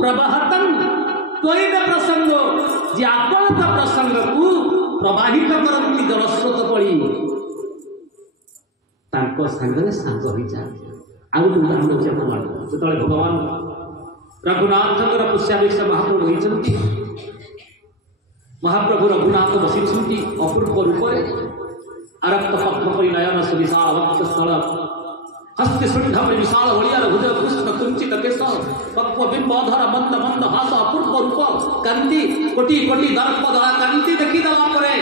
प्रवाहतम त्वरित प्रसंग जे आपण प्रसंग को प्रवाहित करती जलस्रोत पड़ी सांगे सांग हो जाए। आउ उदाहरण अच्छे जो भगवान रघुनाथर पुष्यावेश महाप्रभु होती महाप्रभु रघुनाथ बसी अपूर्व रूप आरक्त पद्मपरी नयन सुविशाल वक्ष स्थल हस्त शुद्ध विशाल हरिया भुज कृष्ण कुंचित केश पक्व बिंबधर मंद मंद हास अपूर्व रूप कांति कोटि कोटि दर्प दला कांति देखी देला परे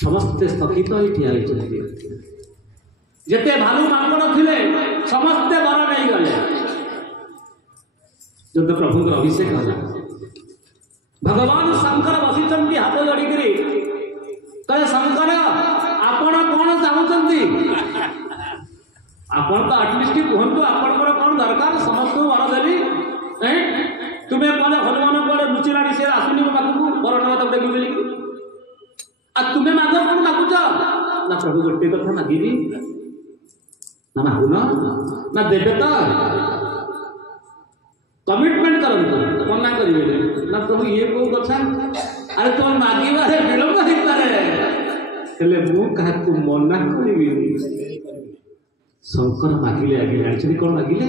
समस्ते स्थगित होई ठिया होइछथि। जेते भालू मांकड़ थिले समस्ते वर नहीं गले जब प्रभु अभिषेक होला भगवान शंकर बसिचंती हाथ जोड़ी करी कहे शंकर आपण कौन चाहूचंती आपण तो आटलिस्ट कहतु आपणकर कौन दरकार समस्त वर देवी तुम्हें कहले हनुमान कौन लुचिलाणी से आसुनी मो पाखु बरना तब देखी बोली आ तुम्हें माग कौन मागुच ना प्रभु गोटे कथा मागिबी ना मागुन ना देवे तो कमिटमेंट करंतु मना करिवे ना प्रभु ये को कथा अरे तुम मागिबारे विलंब हो पारे हेले मु काहाकु मना करिबी। शंकर मागिले आगे जानी कौन मागिले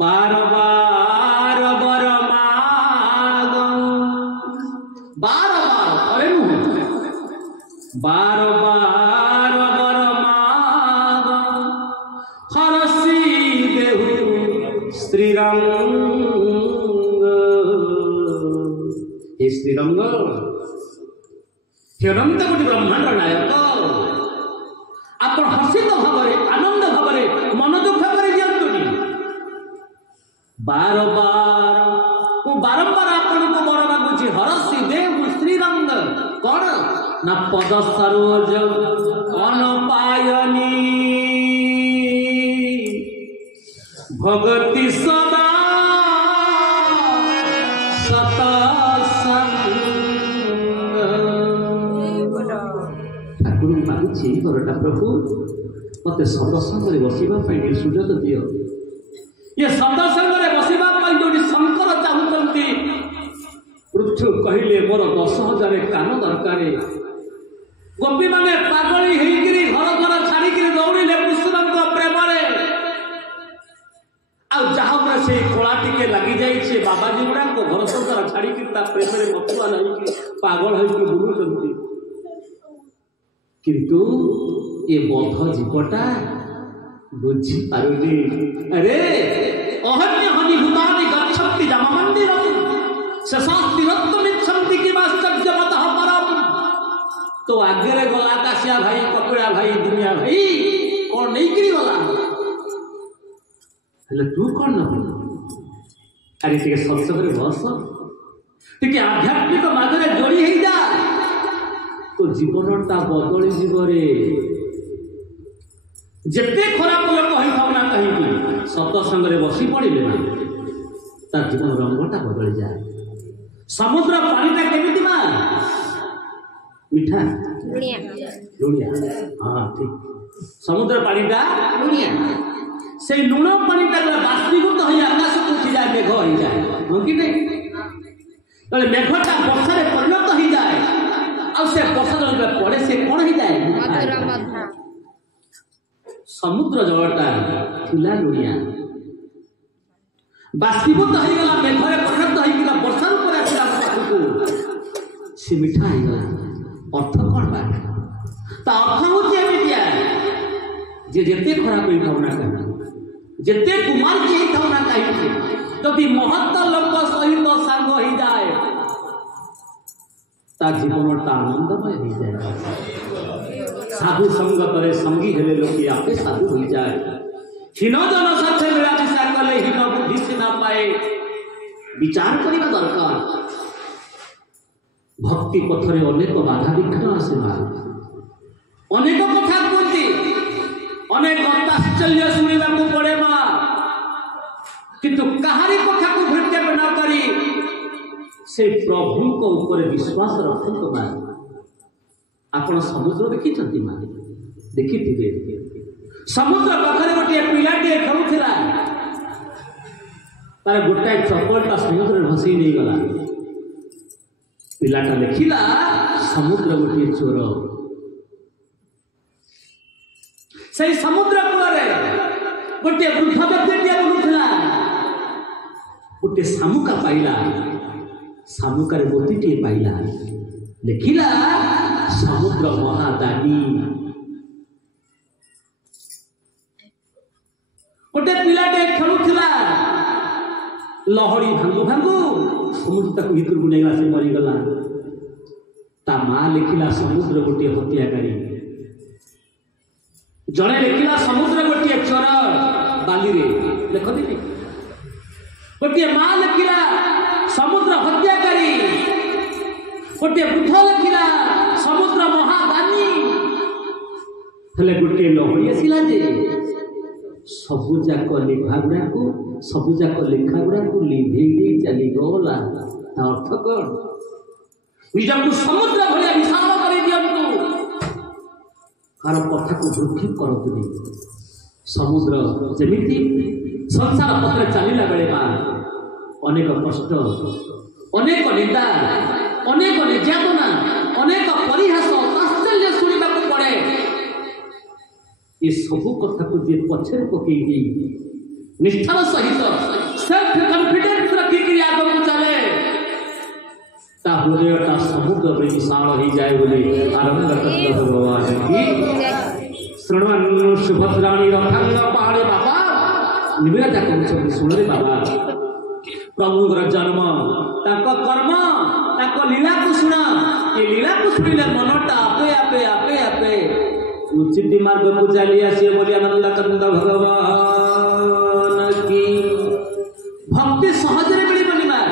बार बार बर माग बार बार अरे नुहे बार बार बर माग हरसी देहु श्रीरंग हे श्रीरंग हे अनंत कोटि ब्रह्मांड नायक आप हर्षित भाव आनंद भाव मन दुख कर दिंतुनि बार बार बारंबार आपन को बर मागुची हरसी देहु श्रीरंग कौन ना पद सरोज अनपायनी भगति सदा ठाकुर मागुची बरटा प्रभु मत सत्संग बसवा सुजोग दियो ये सत्संग बसवा जो शंकर चाहते पृथु कहले मोर 10,000 कान दरकार गोपी माने पागली होइकिरी घर घर छाड़िकी दौड़िले कृष्ण प्रेम जहाँ से कला टिके लगी जाइए बाबाजी गुड़ा घर संसार छाड़िकी प्रेम मथुआ नहीं पागल होइकी बुलुचंती किंतु ये बध जीवटा बुझी पारुनी अरे अहन्य हनि भूतानि गच्छन्ति जम मंदिर शशास्ति रत्नमिच्छन्ति किमाश्चर्यमतः परम तो आगे गला काशिया भाई कपिला भाई दुनिया भाई कौन नहीं करी गला हेले तू कौन न अरे टे सत्संग बस टे आध्यात्मिक मार्गे जोड़ी हो जा तो जीवनटा बदली जीवरे जिते खराब लोक हो ना कहीं सत्संग बसी पड़े ना तार जीवन रंगटा बदली जाए। समुद्र पानीटा केमिति मा मीठा लुणिया हाँ ठीक समुद्र पानीटा लुणिया से लुण पानीटा बाष्पीभूत हो आकाश को उठी जाए मेघ हो जाए हाँ कि नहीं मेघटा वर्षा परिणत हो जाए से वर्षा जल पड़े से कौन हो जाए समुद्र जलटा थिला लुणिया बाष्पीभूत हो गला मेघरे परिणत हो वर्षा रूप आसला पाखु से मीठा हो गला अर्थ कौन बा अर्थ हूँ जेते खराब हो भावना कहीं जेते कुमार के भावना कहीं जदि महत्व लोक सहित सांग हो जाए जीवनटा आनंदमय हो जाए। साधु संगत संगी हेले लोक आपे साधु हो जाए हीन जन साथे मिलामिशा कले हीन बुद्धि से ना पाए विचार करने दरकार। भक्ति पथरे अनेक बाधा विघ्न आसे अनेक कथा कहती अनेक ताश्चर्य शुणा पड़े माँ किंतु कहारी कथा को भृत्य न करी से प्रभु को ऊपर विश्वास रखते माँ। आपण समुद्र देखी माँ देखी समुद्र पाखे गोटे पिलाटे खेलुला तार गोटाए चपलटा समुद्र भसई नहीं गला पिलाटा लिखिला समुद्र गोटे चोर से समुद्र कूल गोटे वृद्ध व्यक्ति बुलूला गोटे शामुका पाइला शामुकार मोतीटे पाइला लिखिला समुद्र महादानी गोटे पिलाटे खेलुला लहड़ी भांगु भांगु समुद्र तक भीतर को नहीं से मरीगला ता माँ लिखिला समुद्र गोटे हत्याकारी जड़े लिखिला समुद्र गोटे चोर बाली रे देखते गोटे माँ लिखिला समुद्र हत्याकारी गोटे वृद्ध लिखिला समुद्र महादानी हेले गोटे लहड़ी आसिला जे सबुजाक लेखा गुड़ा को सबुजाक लेखा गुड़ा को लिभे चली गला अर्थ कौन निजक समुद्र भाया विशाल कर दिंतु कार कथा को भ्रुक्षेप करतुनि समुद्र जमीती संसार पत्र चलला बेले माँ अनेक कष्ट अनेक निंदा अनेक निर्यातना अनेक परिहास आश्चर्य शुणा पड़े ये सबू कथा को जे पछर पकई निष्ठार सहित सेल्फ कॉन्फिडेंस रखिक आगे को चले ता हृदयटा समुद्र विशाल हो जाए बोले आरंभ करते भगवान की श्रवण सुभद्राणी रथंग पहाड़े बाबा निवेदन कर सुन रे बाबा प्रभुर जन्म ताको कर्म ताको लीला को सुना ये लीला को सुनिले मनटा आपे आपे आपे आपे उचित मार्ग को चली आसी बोली आनंद कंद भगवान की भक्ति सहज रे मिली बनी मार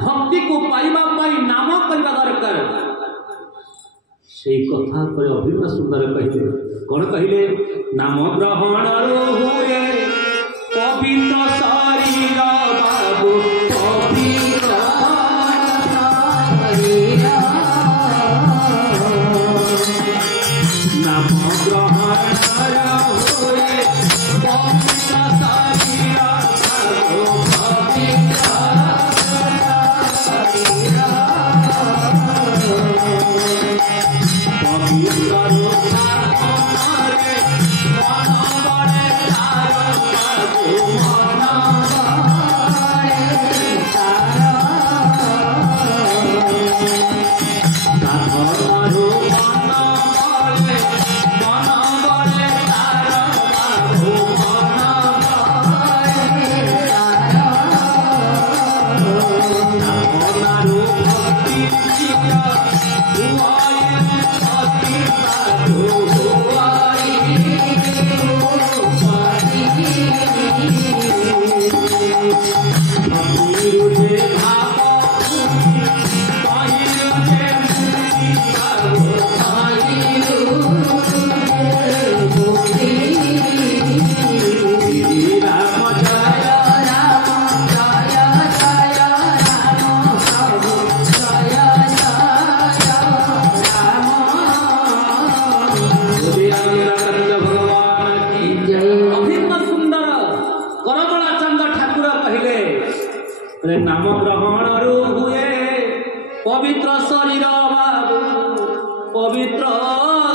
भक्ति को पाइबा पाई नाम करबा दरकार से कथा पर अभिन्न सुंदर कहिले कोन कहिले नाम ग्रहण हुए पवित्र शरीर बाबू पवित्र शरीर नाम ग्रहण हुए पवित्र शरीर बाबू पवित्र शरीर पवित्र रूप हमारे मन बड़े नाम ग्रहण हुए पवित्र शरीर बाबू पवित्र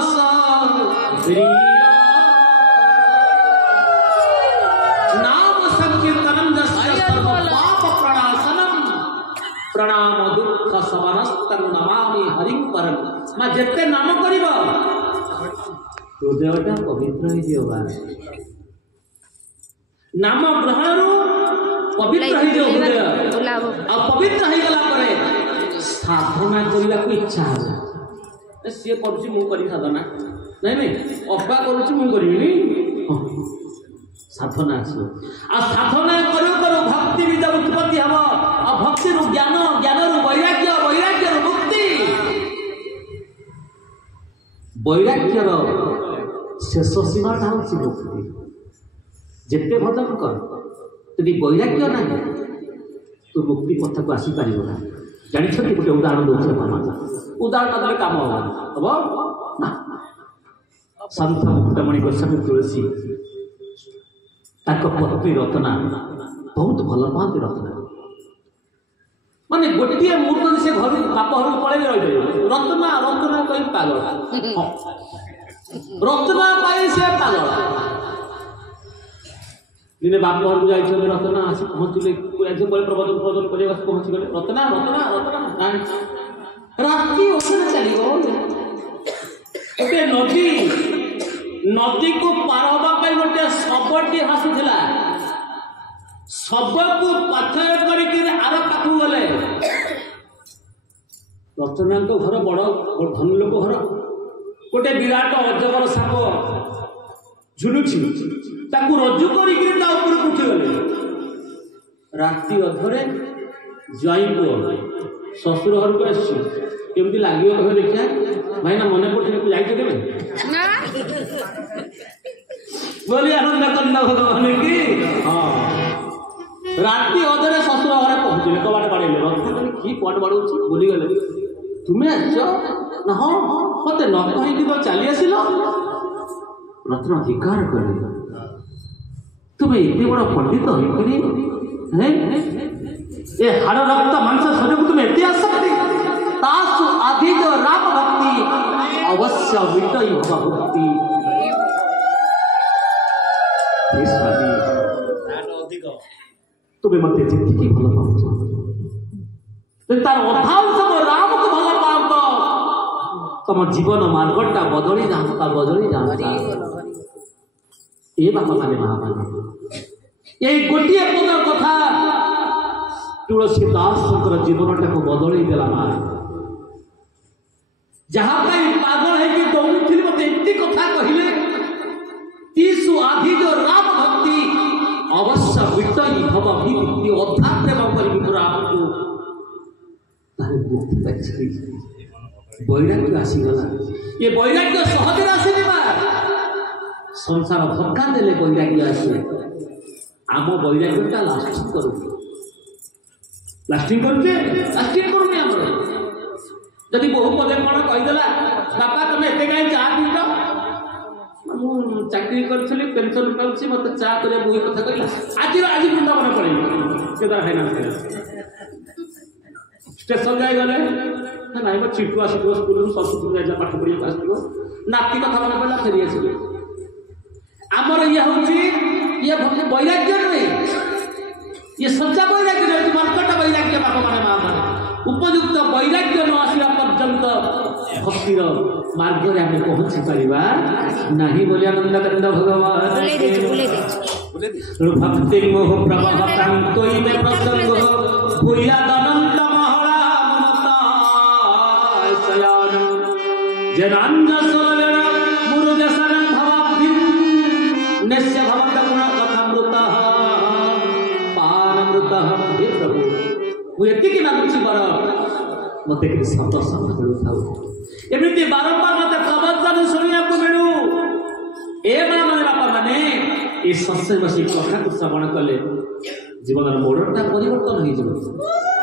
शरीर नाम संकीर्तनम जस्य सर्व पाप प्रणाशनम प्रणाम दुख समनस्तं नमामि हरिं परम मां जेते नाम करिबो हृदयटा पवित्र हो जियो नाम ग्रहण पवित्र हो जो हृदय आ पवित्र हो गला परे साधना करला को इच्छा हो से करछि मु करी साधना नहीं नहीं अफा करछि मु करिबिनी साधना आसो आ साधना करू करू भक्ति विद उत्पत्ति हबो आ भक्ति रु ज्ञान ज्ञान रु वैराग्य वैराग्य रु मुक्ति वैराग्य रो शेष सीमा ता होछि मुक्ति जेते भजन कर यदि वैराग्य ना तो मुक्ति पथ को आसी पारिबो ना जानि छथि गोटे उदाहरण दोछे माता उदाहरण दले काम हबो ना संत मुक्तमणि गोस्वामी तुलसी ताको पत्नी रत्ना बहुत भल पाती रत्ना माने गोटे मुहूर्त से घर बाप घर पलैबे रही रत्ना रत्ना कही पागल रत्ना पाई से पागल दिने बाप घर जाइए रत्ना आसी पहुँचले प्रबोधन प्रबोधन करने पहुँची गले रत्ना रत्ना रत्ना राति चली गोटे नदी नदी को पार होगा गोटे शबटी हसुला शब को पाथर करके आर पाख गले रचना घर बड़ धनी लोक घर गोटे विराट अजगर साप झुलुची रज्जु कर उठीगले राति अधरे ज्वाई पुओ शशुर घर को आमती लगे कह देखिए भाई ना मन पड़े जाइए बोली आनंद कंदा भगवान की हाँ राति अधरे शशुर घरे पहुँचले कबाट बाड़े रत्ना कि कट बाड़े बोली गले तुम्हें आस ना हाँ मत न कहीं तो चली आसिल रत्ना धिकार कर तुम्हें इतने बड़ा पंडित ये हाड़ रक्त मांस शरीर को तुम्हें एते आसक्ति तासु अधिक राम भक्ति अवश्य विटई भक्ति तुम्हें मत जिंदगी भल पाऊँ तार अभाव सब राम को भल पाओ तुम जीवन मार्गटा बदली जाता बदली जाता ये बापा माने माँ माने ये गोटे पद कथा तुलसीदास जीवन को बदली देला माँ जहाँ पागल है कि दौड़ी मत एमती कथा कहले तीसु अधिक राम भक्ति अवश्य विटई भव भीति अधा प्रेम करी राम को वैराग्य आसीगला ये वैराग्य सहज आसेनि संसार धक्का देले वैराग्य आसे आम वैराग्यटा लास्टिंग करुचे जदि बहु पदे कौन कहीदेला बापा तुम एत कहीं चा पीच चाकरी करी पेनसन पाँच मत चा कर बोई कथा कहला आज वृंदावन पड़ेगी केदार स्टेशन जाए गले ना मो चिटू आसो स्कूल सरस्वती जाए पाठ पढ़ा आसो नाती कथा मन पड़ा फेरी आस आमर ये हूँ ये वैराग्य नुहे ये सच्चा वैराग्य नुहे मर्कट वैराग्य बाप माने माँ माने उपयुक्त वैराग्य न आसवा पर्यंत भक्तिर मार्ग में आम पहुँची पारा नहीं बोली आनंद भगवान भक्ति मोह प्रवाह प्रांतोई में प्रसंग भूया अनंत जनान्य सोलवेण मुरुदशनं भवाब्धिं निश्चय भवत गुण कथामृतः पानमृतः हे प्रभु मु एतिकी मागुछि बर मते कि शब्द शब्द मिलुथाउ एमिति बारंबार मते प्रवचन सुनिया को मिलु ए माने बापा माने ए सत्संग बसी कथा को श्रवण कले जीवन मोड़टा परिवर्तन हो जिवो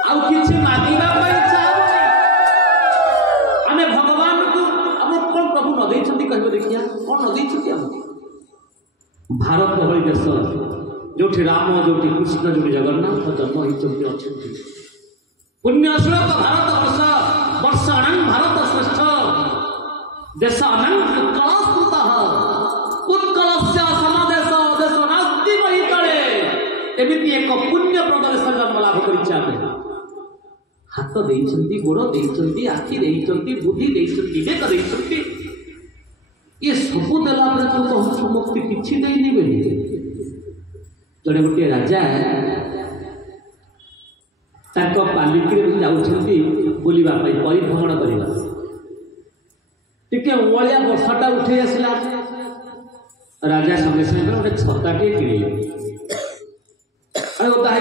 आउ किछि मागिबा इच्छा आमे भगवान को कौन प्रभु न देइछंती कहबे देखिया कौन न देइछंती हम भारत भली देश जोठी राम जोठी कृष्ण जोठी जगन्नाथ जन्म होइछंती अछंती पुण्य श्लोक भारत वर्ष वर्षाणं भारत श्रेष्ठ देशानं उत्कलस्तुतः उत्कलस्य समादेश देश नास्ति महितले एमिति एक पुण्य प्रदेश जन्म लाभ करिछा हाथ देइछंती गोड़ देइछंती आखि देइछंती बुद्धि देइछंती विवेक देइछंती ये सब देला पर तो कहूँ मुक्ति किछि देइनी बेली जड़े गोटे राजा ताको पालिकी रे जाउछंती बुलिबा पई परिभ्रमण करिबा टिके ओलिया वर्षाटा उठे आसिला राजा संगे संगे गोटे छताटे किଣିले अरे ओता है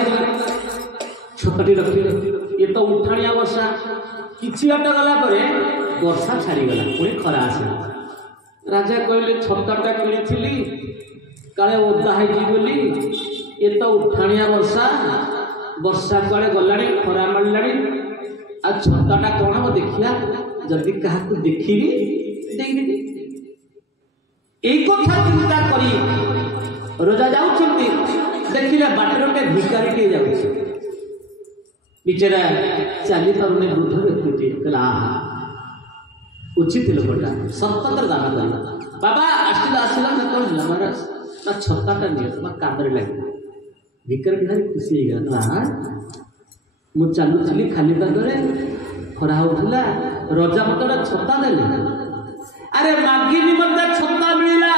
छताटी रखिले ये तो उठाणिया वर्षा किछि बाट गला परे वर्षा छाड़ी गला पुणी खरा आसिला राजा कहले छताटा किଣିथिली काले ओदा है बोली ये तो उठाणिया वर्षा वर्षा काले गलाणी खरा मारलाणी आ छताटा कौन हम देखिया जल्दी कहा को देखिली देखिली एक कथा चिंता करी रोजा जाउछंती देखिले बाटर के भिकारी के जाउछि बिचारा चाली पारुने वृद्ध व्यक्ति कहला उचित लोकटा सत्तर दान करला बाबा आसिला आसिला मैं कौन होला मारा ता छत्ताटा नियो मा कांदरे लागे भिकारी भारी खुशी हो गया मु चालू चली खाली पादरे खरा होउथला रजा मते छत्ता देले अरे मागिनी मते छत्ता मिलिला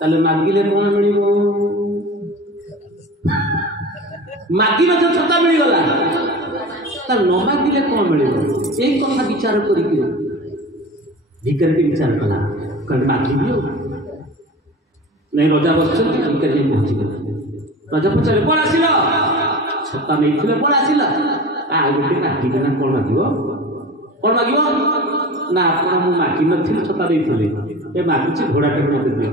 ताले मागिले कोन मिलिबो मागी मते छत्ता मिल गला ता न मागिले कोन मिलिबो एई कथा विचार करी कि भिकारी के विचार कला कल मागिबियो नहीं रजा बसछन भिकारी पहुंची गला रजा पचारे कोन आसिलो छत्ता नहीं थिले कोन आसिला आ गोटे मागी ना कोन मागिबो ना आपण मु मागी नथिले छत्ता देइथिले ए मागुची घोड़ा के मते दियो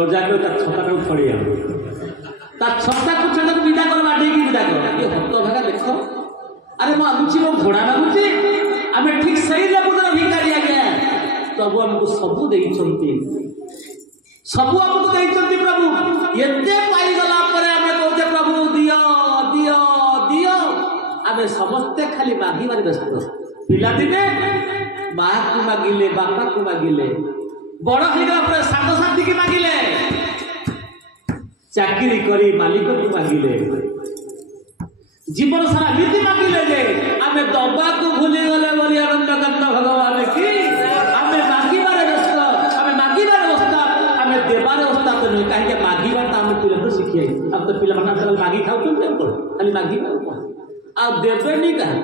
रजा को ता छत्ता को फड़ी आ ता छत्ता को छत्ता विदा कर बाडी की विदा कर ये हत्तो भागा देखो अरे मु आगुची मो घोड़ा मागुची आमे ठीक सही लेबुदर भिकारी आ गया तब हमको सब देइछंती सब हमको देइछंती प्रभु एते पाई गला परे आमे कहते प्रभु दियो दियो दियो आमे समस्ते खाली मागी मारी व्यस्त पिला दिने माँ को मागिले बापा को मागिले बड़ हो सात साथी की मागिले चाकरी करी मालिक को मागिले जीवन सारा नीति मागिले जे आमे दबा को भूली गले बोली आनंद कंद भगवान की आमे मागिबारे व्यस्त आमे मागिबारे व्यस्त आमे देबारे व्यस्त तो नहीं कहीं मागिबा त आमे पिला को सिखिए अब तो पिला मना चल मागी खाऊ तुम खाली मागी आ देबे नहीं कहा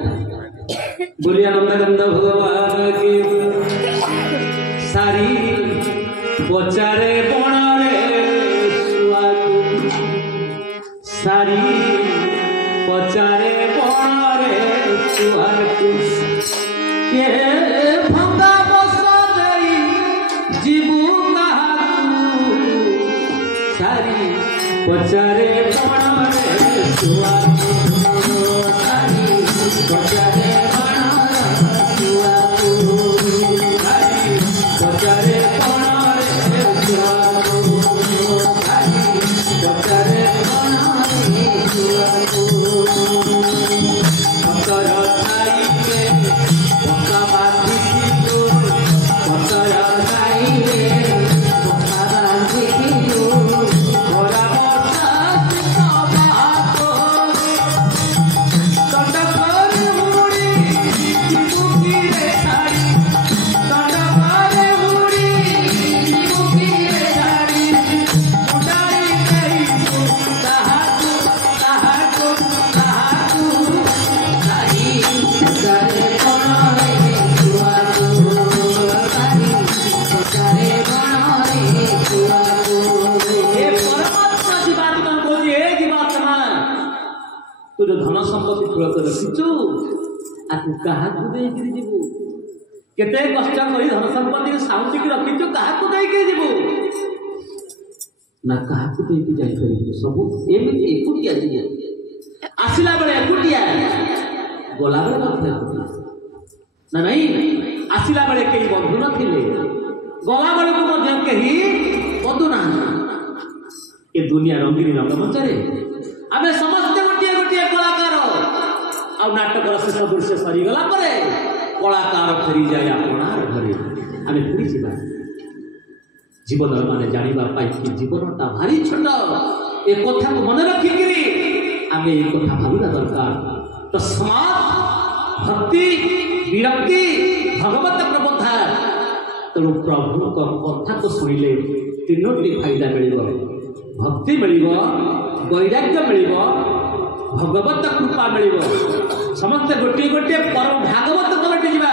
बोली आनंद कंद भगवान की सारी पचारे बणरे सुआकु सारी पचारे बणरे सुआकु के भंगा बसा देई जीवु काहाकु सारी पचारे बणरे सुआकु सारी पचारे केते कष्ट करी धन संपत्ति साउंटी की रखी कहा जीवु ना क्या जाइए सब एमती एकुटिया आसला बेले एकुटिया गला बेले ना नहीं आसला बेले कई बंधु नथिले गला बेले को कहीं बंधु ना ये दुनिया रंगीन रंगमंच आमे समस्ते गोटे गोटे कलाकार आ नाटक शेष दृश्य सरीगला कलाकार फेरी जाए आपणार घरे आम पूरी जा जीवन मान जाना जीवनटा भारी छोट ए कथा को मन रखिकी आम ये कथा भावना दरकार तो समाज भक्ति विरक्ति भगवत प्रबोधा तेणु प्रभु कथा को शुणिले तीनोटी फायदा मिल भक्ति मिल वैराग्य मिल भगवत कृपा मिल समस्त गोटे गोटे परम भागवत पलटि जा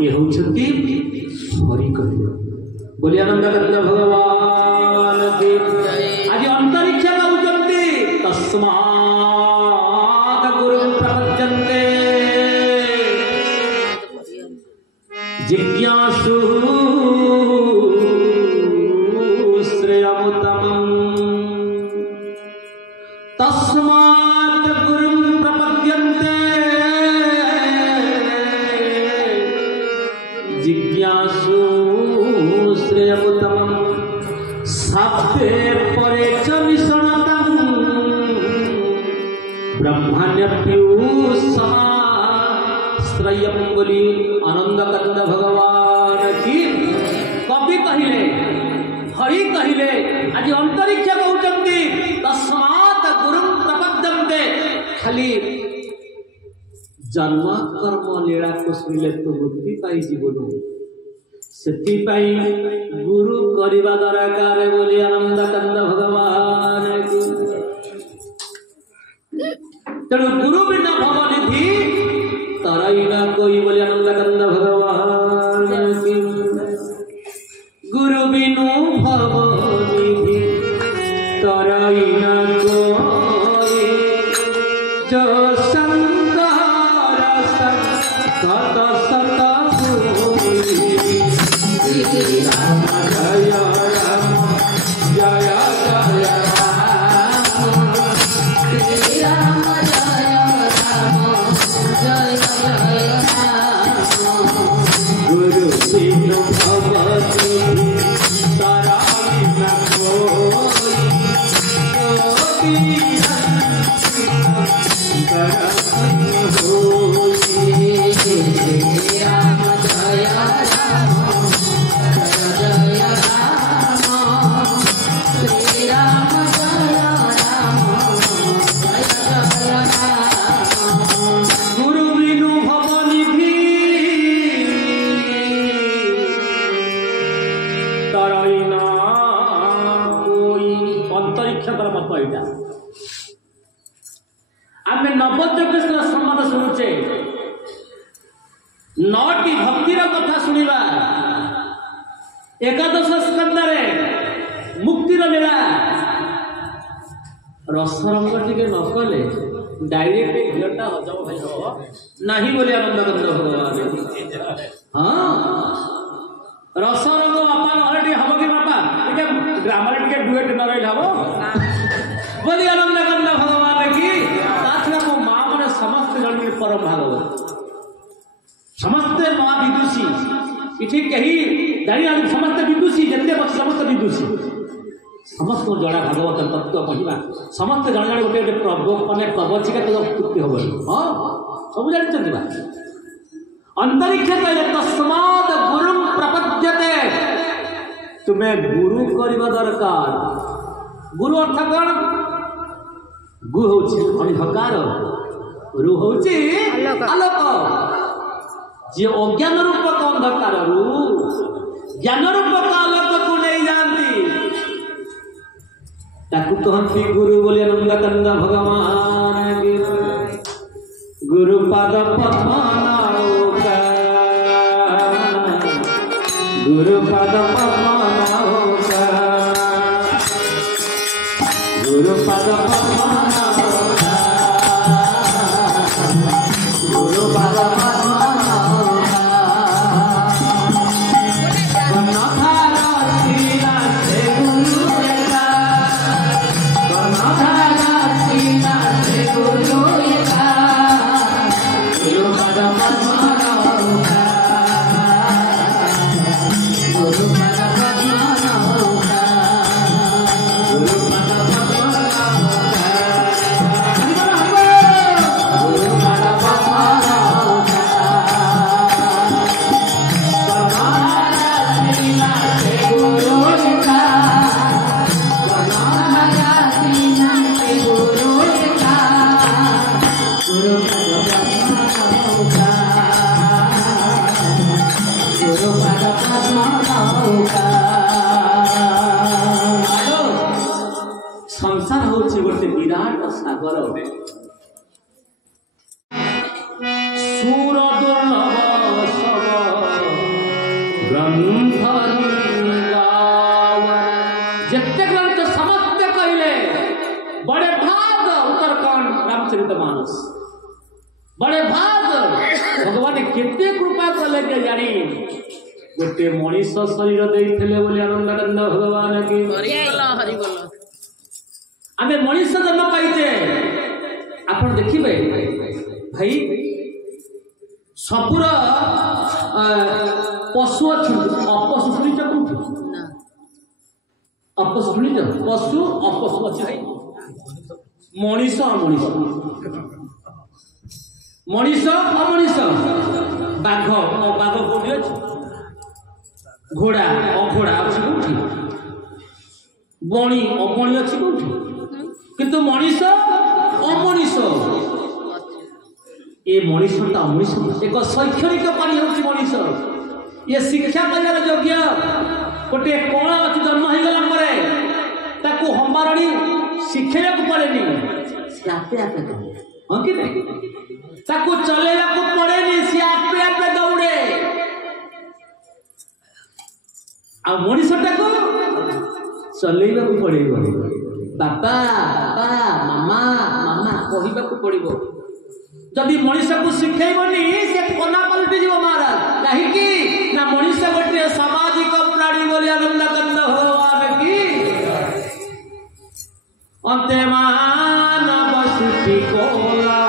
ये होती हरि कह बोली आनंद भगवान की आज अंतरिक्ष गाँवती तस्मात् गुरु प्रपद्यन्ते जिज्ञासु श्रेयमुत्तमम् तस्मात् गुरु प्रपद्यन्ते जिज्ञासु आस्ते परे च मिश्रणतं ब्रह्माण्य पीयूषमाश्रयं बोली आनंद कंद भगवान की कवि कहले हरि कहले आज अंतरिक्ष कहउचंती तस्मात् गुरुं प्रपद्यन्ते खाली जन्म कर्म लीला को सुनिले तो मुक्ति पाई जीवन सेथिपाई गुरु करवा दरकार बोली आनंद कंद भगवान की तेणु गुरु बिना भवनिधि तरईना कोई बोली आनंद कंद भगवान की गुरु बिनु भवनिधि तरईना कोई जो शंकर सत सत राम जय राम जय जय राम गुरु बिनु भवति तराई न कोई गुरु बिनु भवनिधि तरई न कोई अंतरिक्ष मत यहाँ आम नवद्योगेश्वर संवाद शुणुचे नौटी भक्तिर कथा शुणा एकादश स्कंदर मुक्तिर लीला रसरंग टे नकले डायरेक्ट घीटा हजम नहीं बोली आनंद कंद भगवान हाँ रसरंग बापा ना हम कि बापा ग्राम डुएट न रही हम बोली आनंद कंद भगवान की मो माँ मैंने समस्त जन परम भागवत समस्ते माँ विदुषी इठी कही जानी समस्त विदुषी जिते समस्त विदुषी समस्त जड़ा भागवत तत्व कहवा समस्त जन जन गोटे मानने प्रवचिका उत्पत्ति हम हाँ सब जानते अंतरिक्ष कहले तस्मात् गुरुं प्रपद्यते तुम्हें गुरु करवा दरकार गुरु अर्थ कौन गु हूँ अंधकार रु हूँ आलोक जी अज्ञान रूपक अंधकार रु ज्ञान रूपक आलोक को नहीं जानती ताकू कहती गुरु बोले आनंद कंद भगवान गुरु पाद पद्म नौका गुरु पाद पद्म नौका गुरु पाद पद्म नौका गुरु पाद पद्म संसार हूँ गोटे विराट सागर सुर दुर्लभ ग्रंथ जिते ग्रंथ समस्त कहले बड़े भाग उत्तरकांड रामचरितमानस बड़े भाग भगवान केते कृपा कले के जानी गोटे मनीष शरीर देते बोली आनंद कंद भगवान की आम मनीष जन्म पाइचे आप देखिए भाई सबुर पशु अच्छा अपशु शुणिच कौट अपस शुणिज पशु अपशु अच्छी भाई मनीष अमनीष मनीष अमनीष बाघ बाघ कौटी अच्छे घोड़ा अघोड़ा अच्छी कौटी बणी अबणी अच्छी कौटी किंतु मनीष अमनीष ये मनीषटा अमनीष एक शैक्षणिक पानी हूँ मनीष ये शिक्षा पाइबार योग्य गोटे कौन अच्छी जन्म हो गला हमारी शिखेया पड़ेनि सी आपे आपे दौड़े हाँ कि नहीं चलैया पड़ेनि सी आपे आपे दौड़े आ मनीषटा को चलैया पड़े बापा बापा मामा मामा कहवाक पड़ो जदि मनीष को शिखेबनी से कोना पलटि जीव महाराज कहीं ना मनीष गोटे सामाजिक प्राणी बोली आनंद कंद भगवान की अंते मानव सृष्टि कोला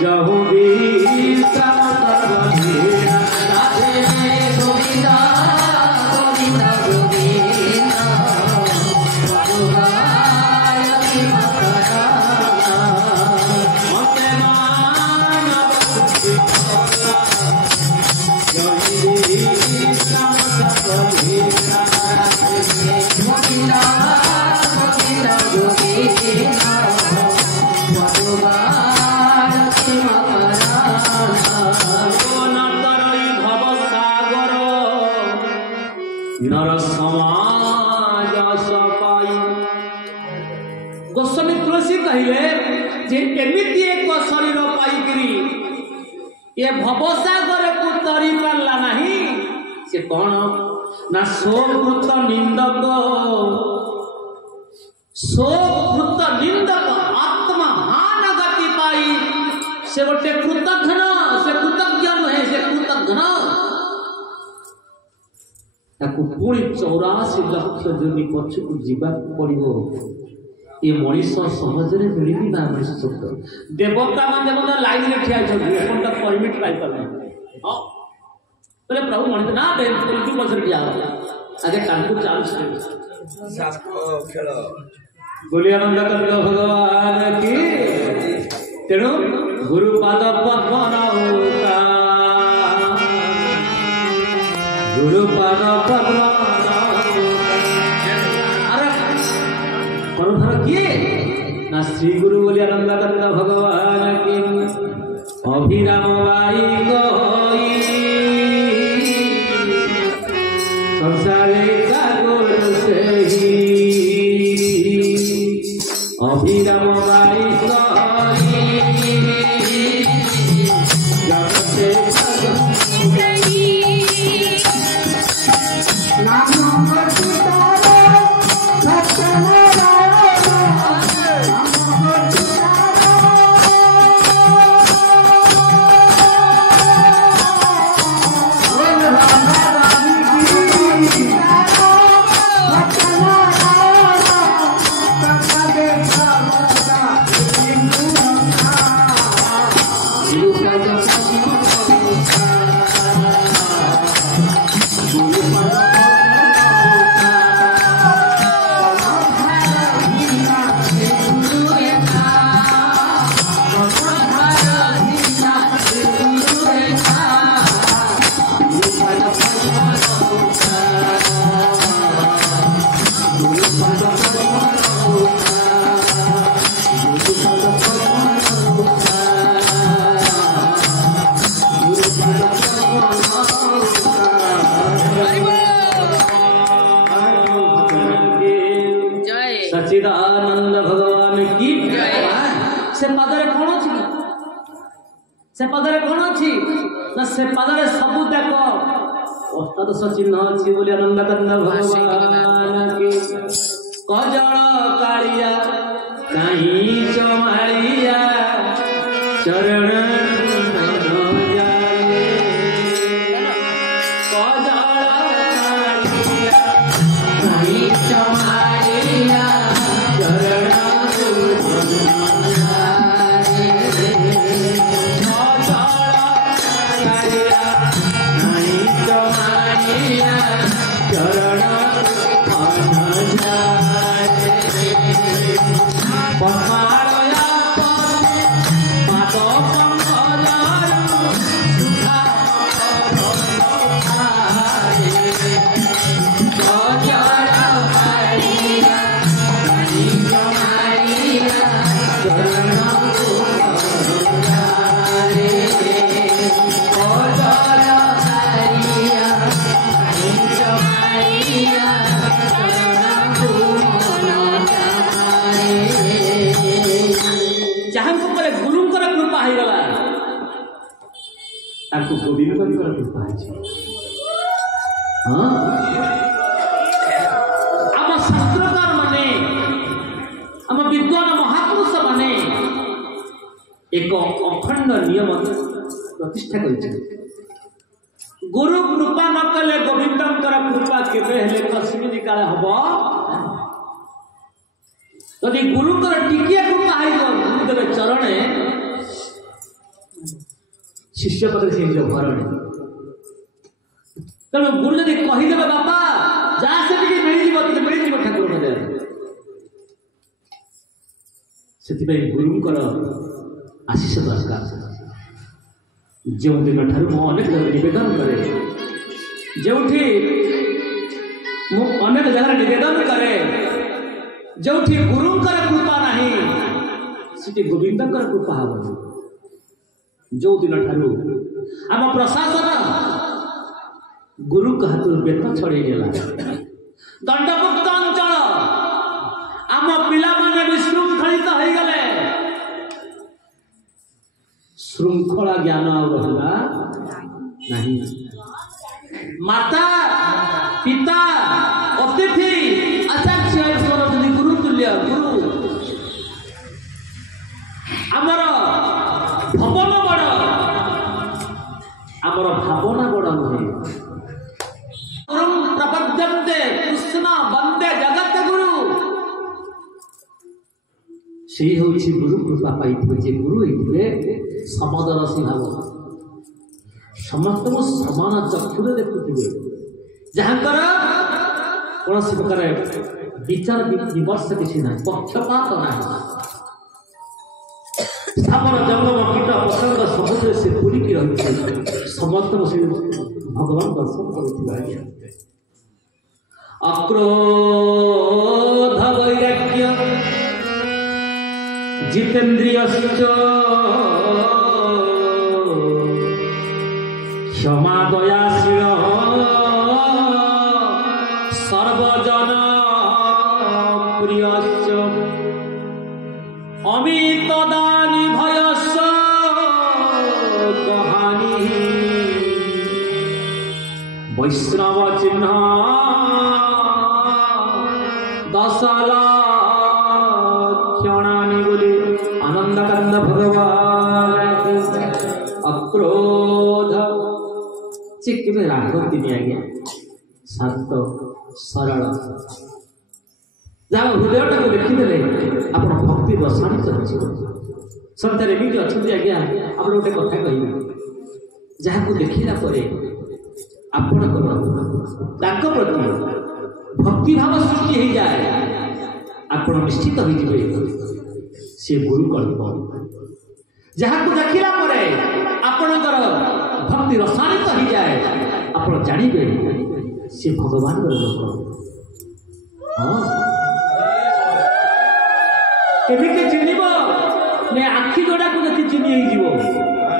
जहु भी नर समाज सपाई गोस्वामी तुलसी कहले जे एमिति एक शरीर पाइकरी ये भवसागर को तरी पारला नहीं से कौन ना सोकृत निंदक आत्महान गति पाई से गोटे कृतघ्न से कृतज्ञ नुहे से कृतघ्न ताकू पुणी 84 लाख जमी पछक जीवा पड़ो ये मनीष सहजरे मिली ना मनीष शब्द देवता मैंने लाइन में ठिया तक परमिट पाई बोले प्रभु मनीष ना तुलसी पछरे ठिया आगे कानपुर चालू बोलिए आनंद कंद भगवान की तेणु गुरुपाद पद्म गुरुपाद पद्म अरे किए ना श्री गुरु बोलिए आनंद कंद भगवान की अभिराम बाई गई संसारे का गुरु से अभिराम बाई सच्चिदानंद भगवान की से पदरे कौन अच्छी से पदरे कौन अच्छी ना से पदरे सबू देख ओस्ताद सचिन अच्छी बोली आनंद कंद भगवान की कजल कालिया कहीं चमारिया चरण चरण ଗୋବିନ୍ଦଙ୍କର କୃପା ଅଛି। ହଁ, ଆମ ଶାସ୍ତ୍ରକାର ମାନେ, ଆମ ବିଦ୍ୱାନ ମହାପୁରୁଷ ମାନେ ଏକ ଅଖଣ୍ଡ ନିୟମ ପ୍ରତିଷ୍ଠା କରିଛନ୍ତି। ଗୁରୁ କୃପା ନ କଲେ ଗୋବିନ୍ଦଙ୍କର କୃପା କେବେ ହେଲେ କଶ୍ମୀରୀ କାଳେ ହବ। ଯଦି ଗୁରୁଙ୍କର ଟିକିଏ କୃପା ହେଇଯିବ ଗୁରୁଦେବ ଚରଣେ, ଶିଷ୍ୟ ପଦରେ ସେ ନିଜ ଘରଣେ। ତେଣୁ ଗୁରୁ ଯଦି କହିଦେବେ ବାପା ଯାହା ସେଠିକି ମିଳିଯିବ, ତତେ ମିଳିଯିବ ଠାକୁରଙ୍କ ଦୟାରୁ। ସେଥିପାଇଁ ଗୁରୁଙ୍କର ଆଶିଷ ଦରକାର। ଯେଉଁଦିନ ଠାରୁ ମୁଁ ଅନେକ ଜାଗାରେ ନିବେଦନ କରେ, ଯେଉଁଠି ମୁଁ ଅନେକ ଜାଗାରେ ନିବେଦନ କରେ, ଯେଉଁଠି ଗୁରୁଙ୍କର କୃପା ନାହିଁ ସେଠି ଗୋବିନ୍ଦଙ୍କର କୃପା ହବନି। ଯେଉଁଦିନ ଠାରୁ ଆମ ପ୍ରଶାସନ ଗୁରୁଙ୍କ ହାତରୁ ବେତ ଛଡ଼େଇ ନେଲା, ଦଣ୍ଡମୁକ୍ତ ଅଞ୍ଚଳ, ଆମ ପିଲାମାନେ ବିଶୃଙ୍ଖଳିତ ହେଇଗଲେ, ଶୃଙ୍ଖଳା ଜ୍ଞାନ ଆଉ ରହିଲା ନାହିଁ। ମାତା ପିତା ଅତିଥି ଆଚାର୍ଯ୍ୟ ଯଦି ଗୁରୁ ତୁଲ୍ୟ, ଗୁରୁ ଆମର ଭବନ ବଡ଼, ଆମର ଭାବନା ବଡ଼ ନୁହେଁ। ଗୁରୁ ପ୍ରପଦ୍ୟନ୍ତେ କୃଷ୍ଣ ବନ୍ଦେ ଜଗତ ଗୁରୁ, ସେଇ ହେଉଛି ଗୁରୁ କୃପା ପାଇଥିବେ। ଯେ ଗୁରୁ ହେଇଥିବେ ସମଦର୍ଶୀ ଭାବ, ସମସ୍ତଙ୍କୁ ସମାନ ଚକ୍ଷୁରେ ଦେଖୁଥିବେ, ଯାହାଙ୍କର କୌଣସି ପ୍ରକାର ବିଚାର ବିମର୍ଶ କିଛି ନାହିଁ, ପକ୍ଷପାତ ନାହିଁ। ସ୍ଥାବର ଜଙ୍ଗମ କୀଟ ପତଙ୍ଗ ସବୁଥିରେ ସେ ପୁରିକି ରହିଛି, ସମସ୍ତଙ୍କୁ ସେ ଭଗବାନ ଦର୍ଶନ କରୁଥିବା। ଆଜ୍ଞା ଅକ୍ରୋଧ ବୈରାଗ୍ୟ ଜିତେନ୍ଦ୍ରିୟଶ୍ଚ क्षमा दयाशील सर्वजन प्रियश्च अमित दानी भयस्य कहानी वैष्णव चिन्ह दशलक्षणानि बोले आनंदकांद भगवान। अक्रोध से केवे रागती नहीं आज्ञा, शांत सरल, जहाँ हृदयटा को देखीदे आप भक्ति रसायनित हो। संसार एमती अच्छा आज्ञा, आप गोटे कथा कह जहाँ को देखला आपण प्रति भक्ति भाव सृष्टि हो जाए, आप निश्चित हो सी गुरु कल्प। जहाँ को देखला आपणकर भक्ति रसायनित हो जाए, आप जानवे सी भगवान लोक। हाँ केमिति चिन्हब ने आखि जोड़ा को जति चिन्ह हो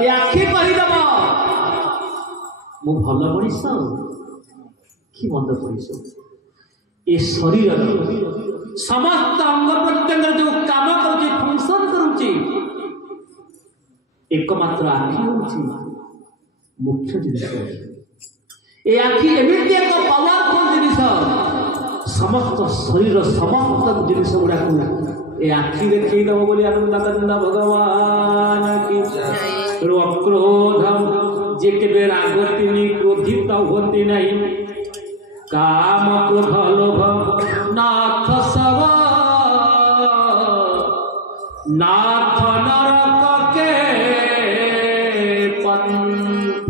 ये आखि कहीदेव मु भल मनीष कि मंद मनीष। ये शरीर समस्त अंग प्रत्यंग जो काम कर फंक्शन करुच्ची एकमात्र आखि हूँ मुख्य जिनिस। ये आखि एमती एक पावरफुल जिनिस, समस्त शरीर समस्त जिनिस गुड़ा ये आखि देखईदेव बोली आनंदानंद भगवान की। अक्रोध जे केबे रागतिनी क्रोधित होती नहीं, काम क्रोध लोभ नाथ सब नाथ नरक के पंथ।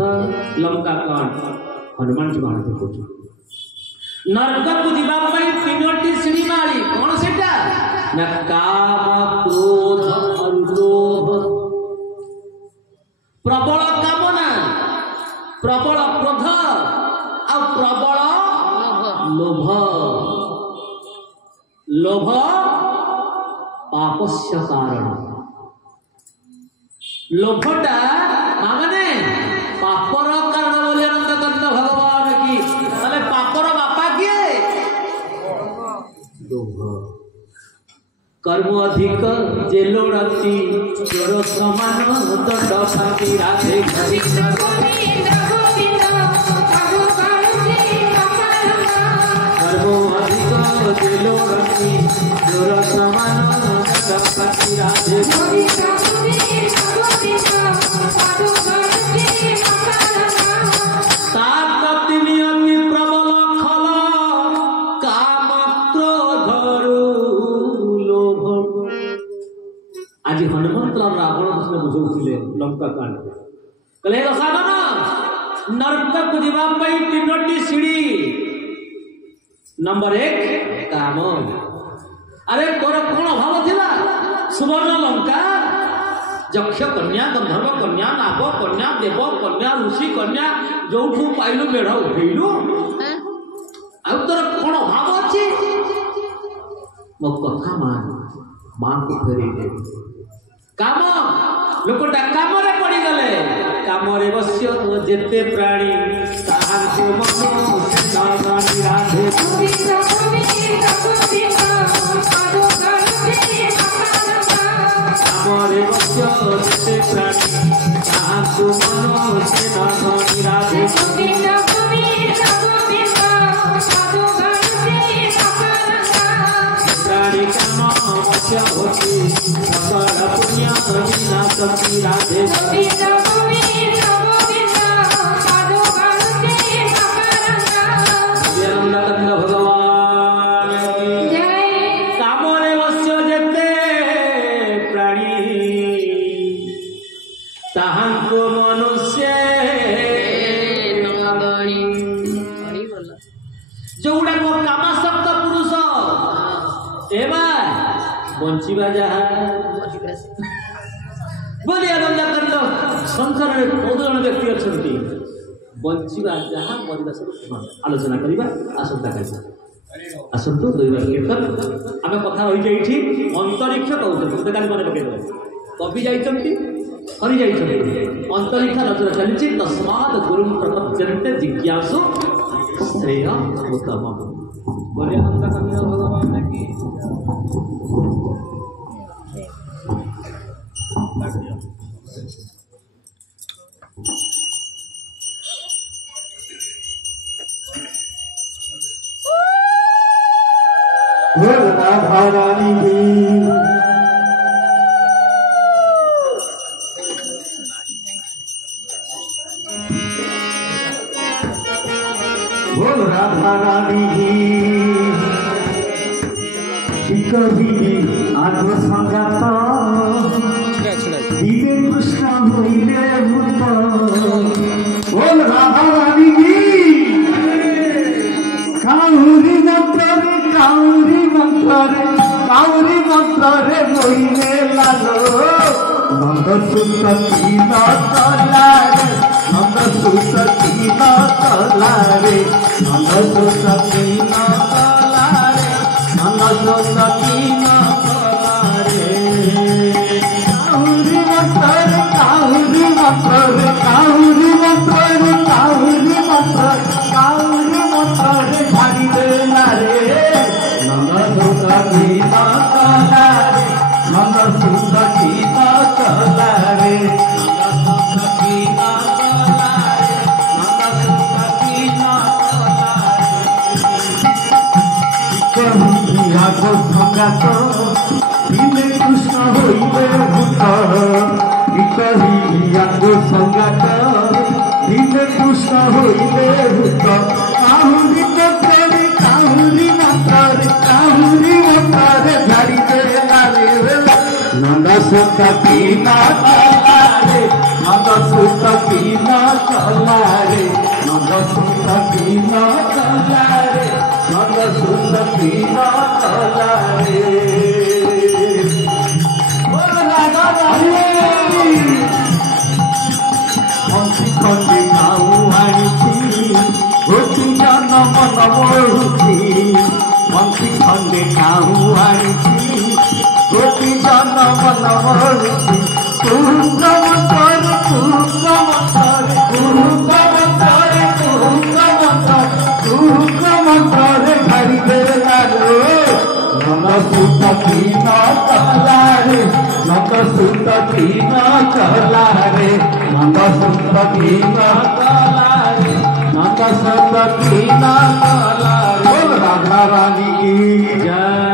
लंका कांड हनुमान जी महाराज को नरक को जीवाई तीनोटी सीढ़ी मारी कौन सेटा ना काम क्रोध और लोभ। प्रबल कामना, प्रबल क्रोध और प्रबल लोभ। लोभ पापस्य कारण। लोभटा माने पापर कारण बोले आनंद भगवान की। पापर बापा किए लोभ। कर्म अधिक जेलो राति चोर समान दंड फांसी राधे कर्म अधिक जेलो राति चोर समान दंड फांसी राधे आज हनुमंत रावण कृष्ण बुझौले लंका कांड कले रसादन नरक को जीवा पई तीनोटी सीढ़ी नंबर 1 काम अरे तोर कोन अभाव थिला सुवर्ण लंका यक्ष कन्या गंधर्व कन्या नाग कन्या देव कन्या ऋषि कन्या जोठू पाइलु मेढ उठेलु आ तोर कोन अभाव अछि मो कथा मान को फेरे दे काम लोकटा काम रे पड़ी गले काम रे बस्य जेते प्राणी ताहाको मन सागानी राधे काम रे बस्य जेते प्राणी ताहाको मन सागानी राधे प्राणी काम बस्य होती सकल पुण्य कविना सती राधे भगवान काम रे बस्य जेते प्राणी ताहाको मनुष्य जोड़ा को कामासक्त पुरुष एबा बंचिबा जहा बोले आनंद संसार में बहुत व्यक्ति अच्छी बंचिबा जहा मरिबा सब आलोचना करबा आसंता करबा आसंतो दोइबा कीर्तन आमे कथा होई जाईठी अंतरिक्ष कहउते मते काली मने पके दो कवि जाईचंती हरि जाईचंती अंतरिक्ष रचना चलिछि तस्मात् गुरुं प्रपद्यन्ते जिज्ञासु श्रेय उत्तमम् बोले आनंद भगवान की राधा रानी की बोल राधा रानी की कभी आत्म संगात दिवे कृष्ण होइले भूत बोल राधा रानी की काउरी मंत्रे मोइले लालो नंद सुत कीन तलारे नंद सुत कीन तलारे नंद सुत कीन तलारे नंद सुत कीन तलारे काउरी मंत्रे काउरी मंत्रे काउरी मंत्रे काउरी मंत्रे काउरी मंत्रे झाड़ी देला रे नंद सुत कीन तलारे नंद सुत कीन तलारे नंद सुत कीन तलारे नंद सुत कीन तलारे कहिया को संगात दिने कृष्ण होइले भूत कहिया को संगात दिने कृष्ण होइले भूत काहुरी मंत्रे काहुरी मंत्रे काहुरी मंत्रे झाड़ी देला रे नंद सुत कीन तलारे नंद सुत कीन तलारे नंद सुत कीन तलारे नंद सुत कीन तलारे बोल राधा रानी खंडे गाऊ आनिछि गोटी जन मन मोरुछि मंत्री खंडे गाऊ आनिछि गोटी जन मन मोरुछि कुरुंग मंत्र कुरुंग मंत्र कुरुंग मंत्र कुरुंग मंत्र कुरुंग मंत्र झाड़ी देला रे नंद सुत कीन की न कला रे नंद सुंद की न कला रे नंद सुंद की न कला रे राधा रानी की जय।